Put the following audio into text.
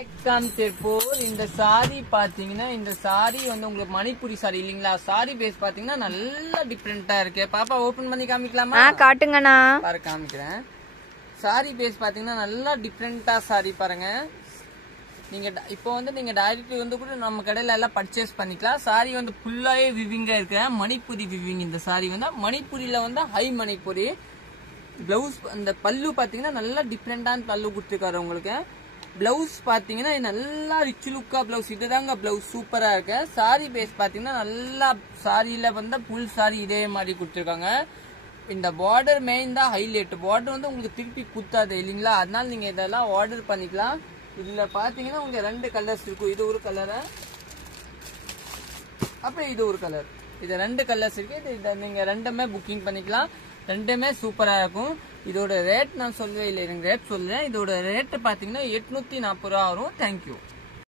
இந்த சாரி பாத்தீங்கன்னா இந்த சாரி வந்து உங்களுக்கு மணிப்புரி சாரி இல்லீங்களா? சாரி பேஸ் பாத்தீங்கன்னா நல்லா டிஃபரெண்டா இருக்கு. பாப்பா ஓபன் பண்ணி காமிக்கலாமா? காட்டுங்கண்ணா. பாரு காமிக்கிறேன். சாரி பேஸ் பாத்தீங்கன்னா நல்லா டிஃபரெண்டா சாரி பாருங்க. நீங்க இப்போ வந்து நீங்க டைரக்ட் வந்து கூட நம்ம கடையில எல்லாம் பர்ச்சேஸ் பண்ணிக்கலாம். சாரி வந்து ஃபுல்லாவே விவிங்கா இருக்கு. மணிப்புரி விவிங். இந்த சாரி வந்து மணிப்புரியில வந்து ஹை மணிப்புரி. பிளவுஸ் அந்த பல்லு பாத்தீங்கன்னா நல்லா டிஃபரெண்டான பல்லு கொடுத்துருக்காரு உங்களுக்கு. பிளவுஸ் பாத்தீங்கன்னா நல்லா ரிச் லுக்கா பிளவுஸ். இதுதாங்க பிளவுஸ் சூப்பரா இருக்கு. சாரி பேஸ் பாத்தீங்கன்னா நல்லா சாரியில வந்து ஃபுல் சாரி இதே மாதிரி கொடுத்துருக்காங்க. இந்த பார்டர் மெயின் தான் ஹைலைட். பார்டர் வந்து உங்களுக்கு திருப்பி குத்தாது இல்லைங்களா? அதனால நீங்க இதெல்லாம் ஆர்டர் பண்ணிக்கலாம். இதுல பாத்தீங்கன்னா உங்களுக்கு 2 கலர்ஸ் இருக்கும். இது ஒரு கலரு, அப்புறம் இது ஒரு கலர். இது 2 கலர்ஸ் இருக்கு. இதை நீங்க ரெண்டுமே புக்கிங் பண்ணிக்கலாம். ரெண்டுமே சூப்பரா இருக்கும். இதோட ரேட் நான் சொல்லவே இல்லை, ரேட் சொல்றேன். இதோட ரேட் பாத்தீங்கன்னா 840 ரூபா வரும். தேங்க்யூ.